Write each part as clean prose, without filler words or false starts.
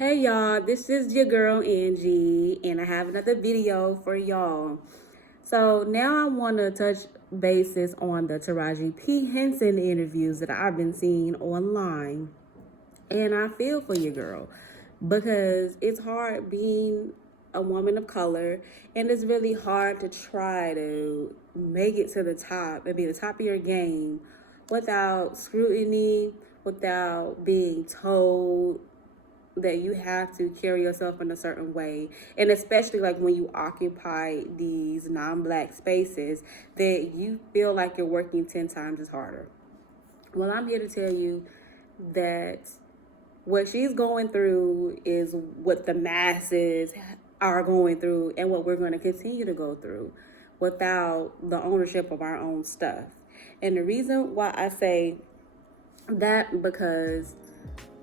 Hey y'all, this is your girl Angie, and I have another video for y'all. So now I want to touch bases on the Taraji P. Henson interviews that I've been seeing online. And I feel for you, girl, because it's hard being a woman of color, and it's really hard to try to make it to the top and be the top of your game without scrutiny, without being told that you have to carry yourself in a certain way, and especially like when you occupy these non-black spaces that you feel like you're working 10 times as harder. Well, I'm here to tell you that what she's going through is what the masses are going through and what we're going to continue to go through without the ownership of our own stuff. And the reason why I say that, because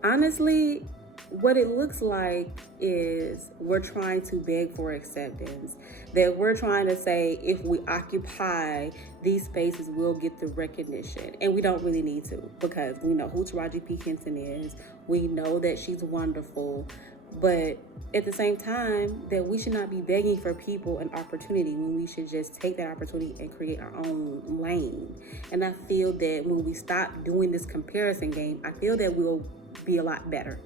honestly, what it looks like is we're trying to beg for acceptance. That we're trying to say if we occupy these spaces, we'll get the recognition. And we don't really need to, because we know who Taraji P. Henson is. We know that she's wonderful. But at the same time, that we should not be begging for people an opportunity when we should just take that opportunity and create our own lane. And I feel that when we stop doing this comparison game, I feel that we'll be a lot better.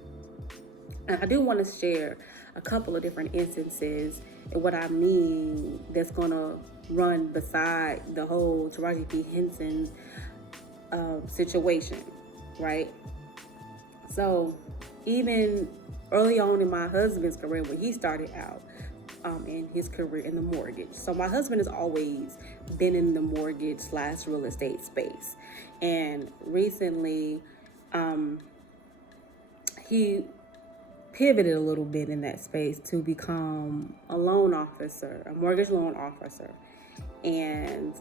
And I do want to share a couple of different instances and what I mean that's going to run beside the whole Taraji P. Henson situation, right? So even early on in my husband's career, when he started out in his career in the mortgage. So my husband has always been in the mortgage / real estate space. And recently, he pivoted a little bit in that space to become a loan officer, a mortgage loan officer. And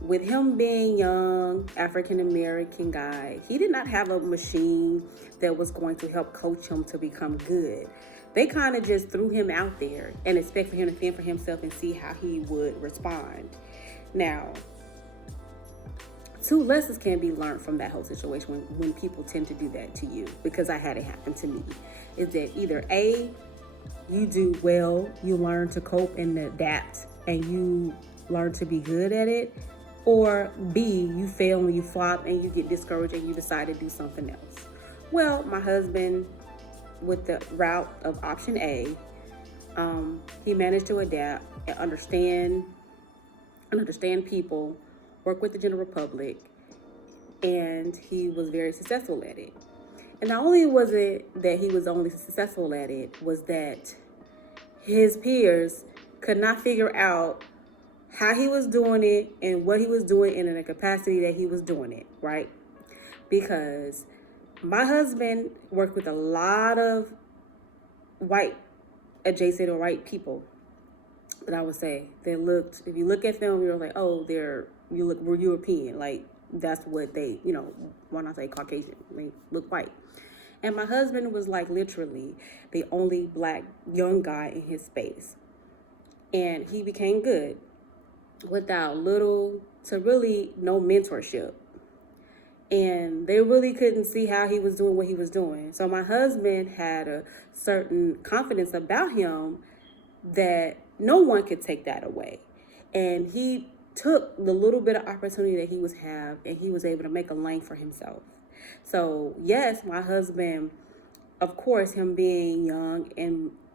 with him being young, African American guy, he did not have a machine that was going to help coach him to become good. They kind of just threw him out there and expect for him to fend for himself and see how he would respond. Now, two lessons can be learned from that whole situation when people tend to do that to you, because I had it happen to me, is that either A, you do well, you learn to cope and adapt, and you learn to be good at it, or B, you fail and you flop and you get discouraged and you decide to do something else. Well, my husband, with the route of option A, he managed to adapt and understand people, work with the general public, and he was very successful at it. And not only was it that he was only successful at it, was that his peers could not figure out how he was doing it and what he was doing in the capacity that he was doing it, right? Because my husband worked with a lot of white adjacent or white people that I would say they looked, if you look at them, you're like, oh, we're European. Like, that's what they, why not say Caucasian? They look white. And my husband was like literally the only black young guy in his space. And he became good without little to really no mentorship. And they really couldn't see how he was doing what he was doing. So my husband had a certain confidence about him that no one could take that away. And he took the little bit of opportunity that he was have, and he was able to make a lane for himself. So yes, my husband, of course, him being young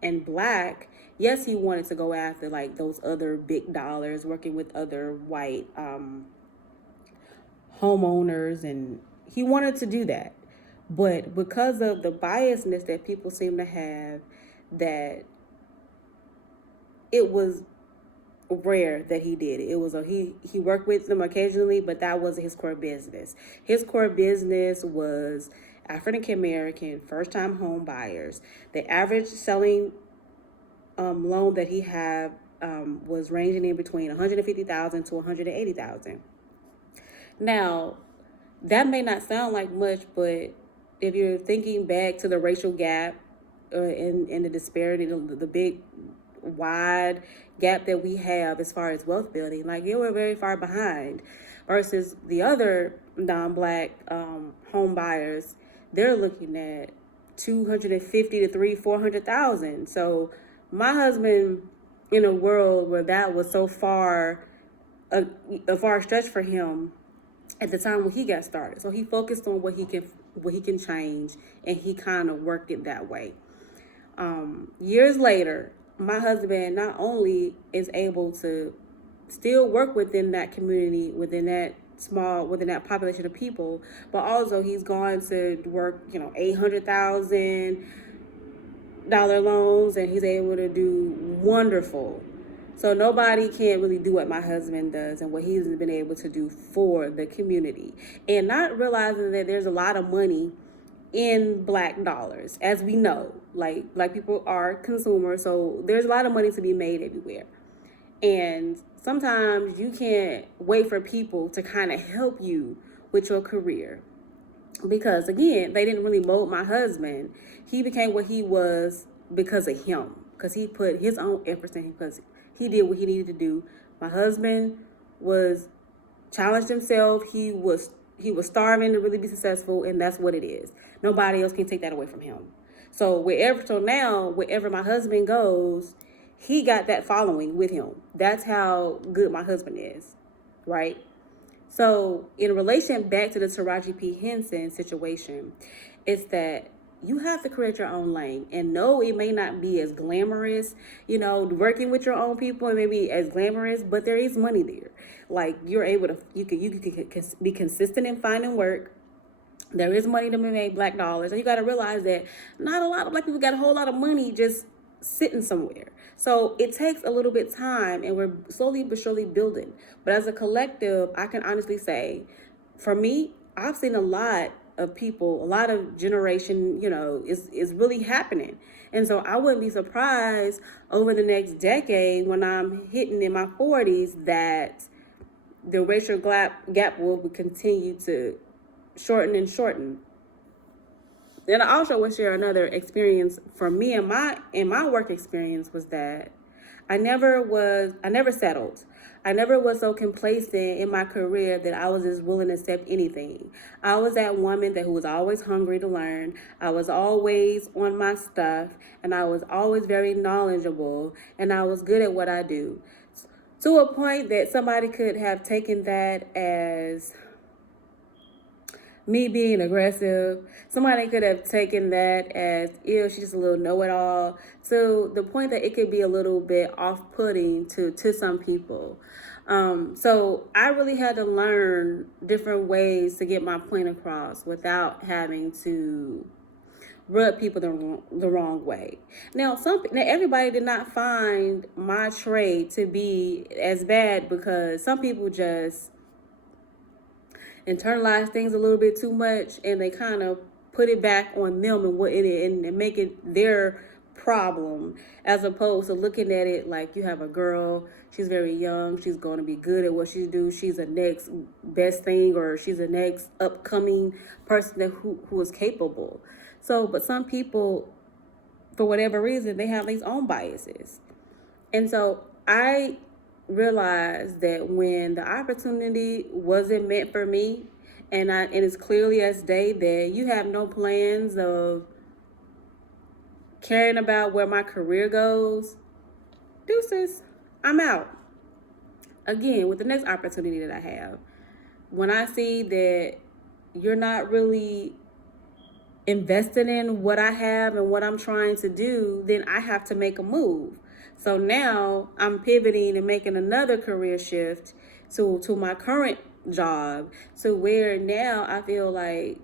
and black, yes, he wanted to go after like those other big dollars, working with other white homeowners, and he wanted to do that. But because of the biasness that people seem to have, that it was rare that he did it. It was he worked with them occasionally, but that wasn't his core business. His core business was African American first time home buyers. The average selling loan that he had was ranging in between $150,000 to $180,000. Now, that may not sound like much, but if you're thinking back to the racial gap and the disparity, the big wide gap that we have as far as wealth building, like you were very far behind versus the other non-black home buyers. They're looking at 250 to 400,000. So my husband, in a world where that was so far a far stretch for him at the time when he got started. So he focused on what he can change, and he kind of worked it that way. Years later, my husband not only is able to still work within that community, within that population of people, but also he's gone to work, $800,000 loans, and he's able to do wonderful. So nobody can really do what my husband does and what he's been able to do for the community, and not realizing that there's a lot of money in black dollars. As we know, like black people are consumers, so there's a lot of money to be made everywhere. And sometimes you can't wait for people to kind of help you with your career, because again, they didn't really mold my husband. He became what he was because of him, because he put his own efforts in him, because he did what he needed to do. My husband was challenged himself. He was starving to really be successful, and that's what it is. Nobody else can take that away from him. So now, wherever my husband goes, he got that following with him. That's how good my husband is, right? So in relation back to the Taraji P. Henson situation, it's that you have to create your own lane. And no, it may not be as glamorous, working with your own people, it may be as glamorous, but there is money there. Like, you're able to, you can be consistent in finding work. There is money to be made, black dollars. And you got to realize that not a lot of black people got a whole lot of money just sitting somewhere. So it takes a little bit of time, and we're slowly but surely building. But as a collective, I can honestly say, for me, I've seen a lot of people, a lot of generation, is really happening. And so I wouldn't be surprised over the next decade, when I'm hitting in my 40s, that the racial gap will continue to shorten and shorten. Then I also will share another experience from me, and my work experience was that I never settled. I never was so complacent in my career that I was just willing to accept anything. I was that woman who was always hungry to learn. I was always on my stuff, and I was always very knowledgeable, and I was good at what I do. To a point that somebody could have taken that as me being aggressive. Somebody could have taken that as, she's just a little know-it-all, to the point that it could be a little bit off-putting to some people. So I really had to learn different ways to get my point across without having to rub people the wrong way. Now, everybody did not find my trade to be as bad, because some people just internalize things a little bit too much, and they kind of put it back on them and make it their problem, as opposed to looking at it like, you have a girl, she's very young, she's going to be good at what she do, she's the next best thing, or she's the next upcoming person who is capable. So, but some people, for whatever reason, they have these own biases. And so I realized that when the opportunity wasn't meant for me, and it's clearly as day that you have no plans of caring about where my career goes, deuces, I'm out. Again, with the next opportunity that I have, when I see that you're not really invested in what I have and what I'm trying to do, then I have to make a move. So now I'm pivoting and making another career shift to my current job, to where now I feel like,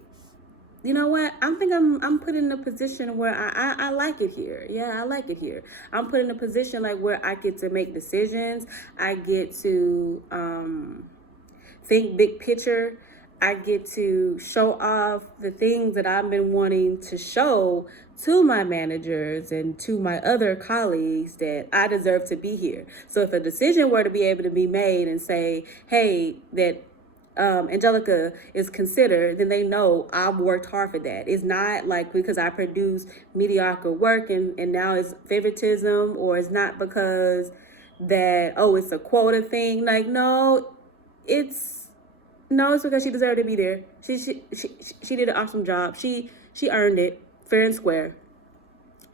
you know what? I think I'm put in a position where I like it here. Yeah, I like it here. I'm put in a position like where I get to make decisions. I get to think big picture. I get to show off the things that I've been wanting to show to my managers and to my other colleagues, that I deserve to be here. So if a decision were to be able to be made and say, hey, that Angelica is considered, then they know I've worked hard for that. It's not like because I produce mediocre work and now it's favoritism, or it's not because that, it's a quota thing. Like, no, it's because she deserved to be there. She did an awesome job. She earned it. fair and square.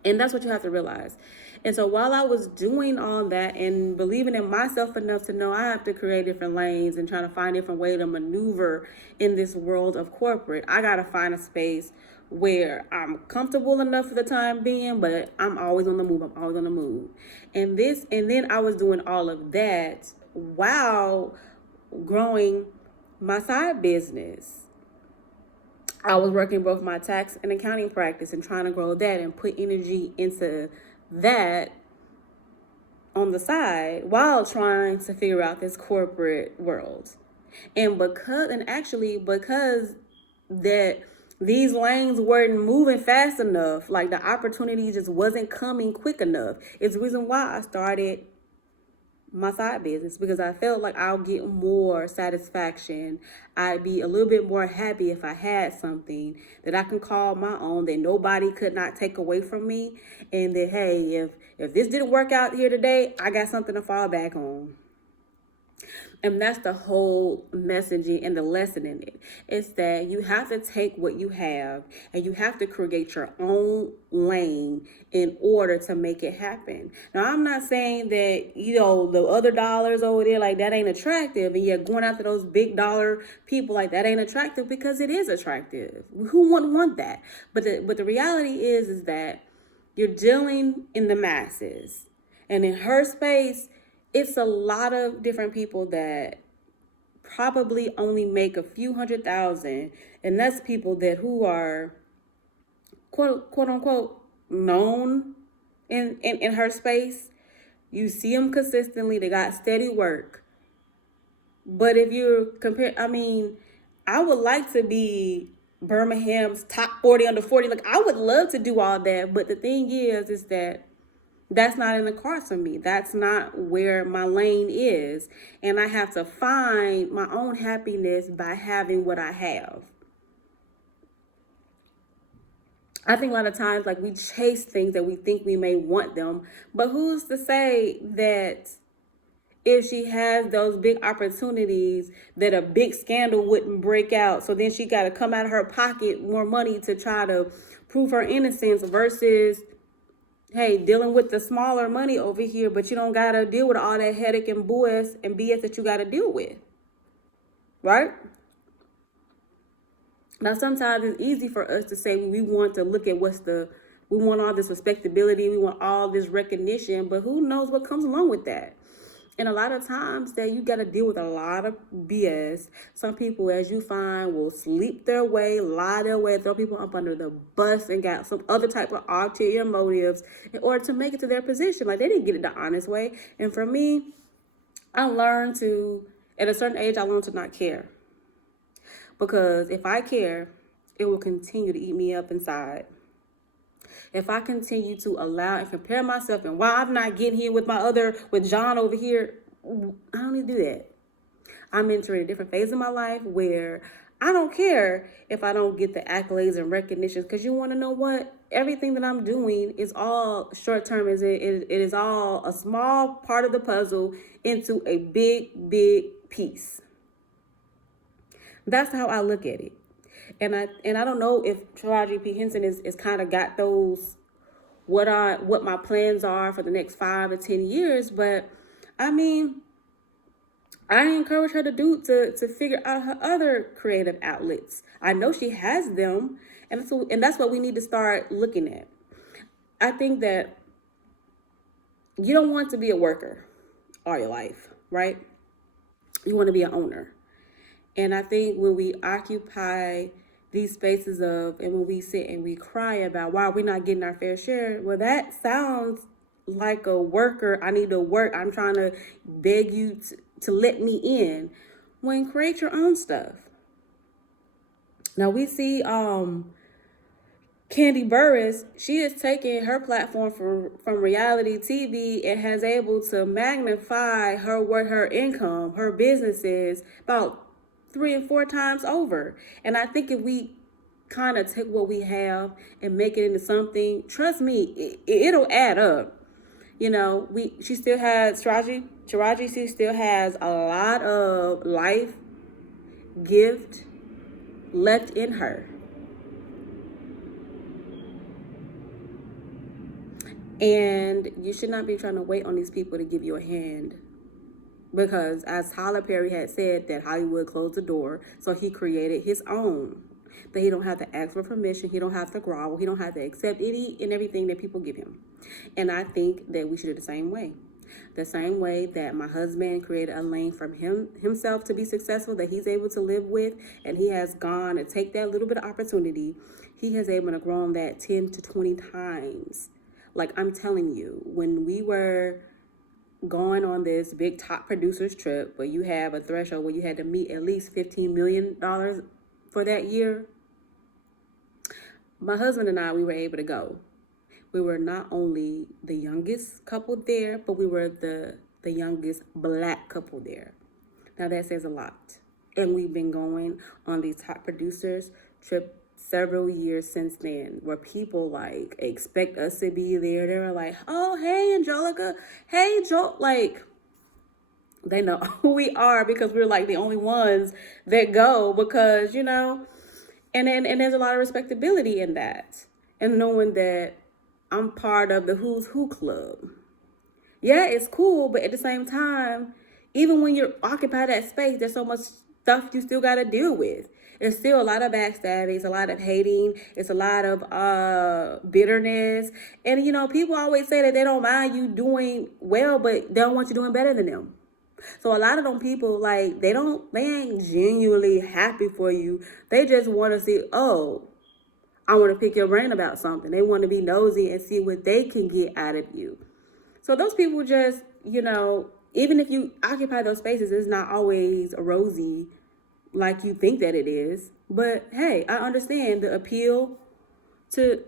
And that's what you have to realize. And so while I was doing all that and believing in myself enough to know I have to create different lanes and trying to find different way to maneuver in this world of corporate, I got to find a space where I'm comfortable enough for the time being, but I'm always on the move. I'm always on the move. And then I was doing all of that while growing my side business. I was working both my tax and accounting practice and trying to grow that and put energy into that on the side while trying to figure out this corporate world. And because that these lanes weren't moving fast enough, like the opportunity just wasn't coming quick enough, it's the reason why I started my side business, because I felt like I'll get more satisfaction. I'd be a little bit more happy if I had something that I can call my own, that nobody could not take away from me, and that, hey, if this didn't work out here today, I got something to fall back on. And that's the whole messaging and the lesson in it. It's that you have to take what you have and you have to create your own lane in order to make it happen. Now, I'm not saying that, the other dollars over there, like, that ain't attractive. And yet going after those big dollar people, like, that ain't attractive, because it is attractive. Who wouldn't want that? But the reality is that you're dealing in the masses. And in her space, it's a lot of different people that probably only make a few $100,000, and that's people who are quote unquote known in her space. You see them consistently, they got steady work. But if you compare, I would like to be Birmingham's top 40 under 40. Like, I would love to do all that, but the thing is that that's not in the cards for me. That's not where my lane is. And I have to find my own happiness by having what I have. I think a lot of times, like, we chase things that we think we may want them, but who's to say that if she has those big opportunities that a big scandal wouldn't break out? So then she got to come out of her pocket more money to try to prove her innocence versus, hey, dealing with the smaller money over here, but you don't got to deal with all that headache and BS that you got to deal with, right? Now, sometimes it's easy for us to say we want to look at we want all this respectability, we want all this recognition, but who knows what comes along with that? And a lot of times that you got to deal with a lot of BS. Some people, as you find, will sleep their way, lie their way, throw people up under the bus, and got some other type of ulterior motives in order to make it to their position. Like, they didn't get it the honest way. And for me, at a certain age, I learned to not care. Because if I care, it will continue to eat me up inside. If I continue to allow and compare myself, and why I'm not getting here with John over here, I don't need to do that. I'm entering a different phase of my life where I don't care if I don't get the accolades and recognitions, because you want to know what? Everything that I'm doing is all short term. It is all a small part of the puzzle into a big, big piece. That's how I look at it. And I don't know if Taraji P. Henson is kind of got those, what my plans are for the next 5 to 10 years, but I encourage her to figure out her other creative outlets. I know she has them, and that's what we need to start looking at. I think that you don't want to be a worker all your life, right? You want to be an owner. And I think when we occupy these spaces and when we sit and we cry about why we're not getting our fair share, well, that sounds like a worker. I need to work. I'm trying to beg you to let me in. When create your own stuff. Now we see Kandi Burruss, she is taking her platform from reality TV and has able to magnify her income, her businesses about 3 and 4 times over. And I think if we kind of take what we have and make it into something, trust me, it'll add up. She still has Taraji, she still has a lot of life gift left in her. And you should not be trying to wait on these people to give you a hand. Because as Tyler Perry had said, that Hollywood closed the door, so he created his own. That he don't have to ask for permission, he don't have to grovel, he don't have to accept any and everything that people give him. And I think that we should do the same way. The same way that my husband created a lane for himself to be successful, that he's able to live with, and he has gone and take that little bit of opportunity, he has able to grow on that 10 to 20 times. Like, I'm telling you, when we were going on this big top producers trip where you have a threshold where you had to meet at least $15 million for that year, my husband and I, we were able to go. We were not only the youngest couple there, but we were the youngest Black couple there. Now that says a lot. And we've been going on these top producers trip several years since then, where people like expect us to be there. They're like, oh, hey, Angelica, hey, Joe, like, they know who we are because we're like the only ones that go, because, you know, and there's a lot of respectability in that, and knowing that I'm part of the Who's Who club. Yeah, it's cool, but at the same time, even when you occupy that space, there's so much stuff you still got to deal with. It's still a lot of backstabbing, it's a lot of hating, it's a lot of bitterness. And, you know, people always say that they don't mind you doing well, but they don't want you doing better than them. So a lot of them people, like, they ain't genuinely happy for you. They just want to see, oh, I want to pick your brain about something. They want to be nosy and see what they can get out of you. So those people just, you know, even if you occupy those spaces, it's not always rosy like you think that it is. But hey, I understand the appeal to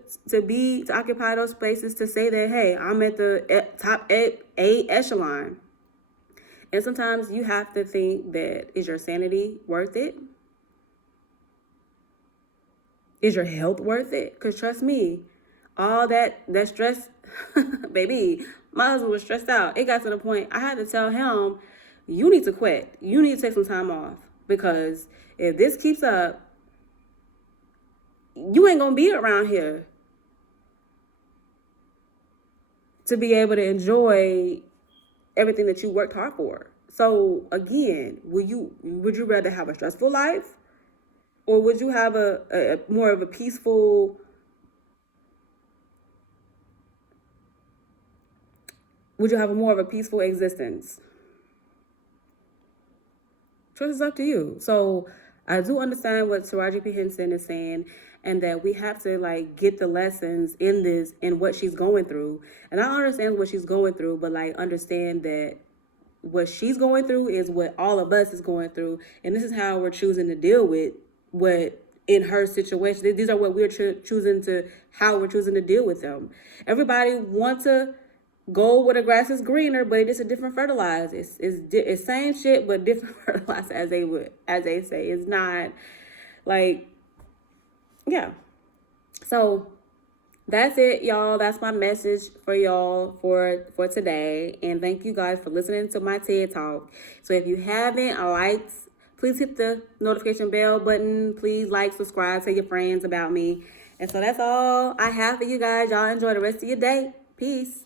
occupy those spaces, to say that, hey, I'm at the top A echelon. And sometimes you have to think that, is your sanity worth it? Is your health worth it? Because trust me, all that stress, baby, my husband was stressed out. It got to the point I had to tell him, you need to quit. You need to take some time off. Because if this keeps up, you ain't going to be around here to be able to enjoy everything that you worked hard for. So again, would you rather have a stressful life, or would you have a more of a peaceful, existence? Choice is up to you. So I do understand what Taraji P. Henson is saying, and that we have to like get the lessons in this and what she's going through. And I understand what she's going through, but like understand that what she's going through is what all of us is going through, and this is how we're choosing to deal with what in her situation. These are what we're choosing to deal with them. Everybody wants to go where the grass is greener, but it's a different fertilizer. It's same shit but different fertilizer, as they say. It's not like, yeah. So that's it, y'all. That's my message for y'all for today. And thank you guys for listening to my TED Talk. So if you haven't liked, please hit the notification bell button. Please like, subscribe, tell your friends about me. And so that's all I have for you guys. Y'all enjoy the rest of your day. Peace.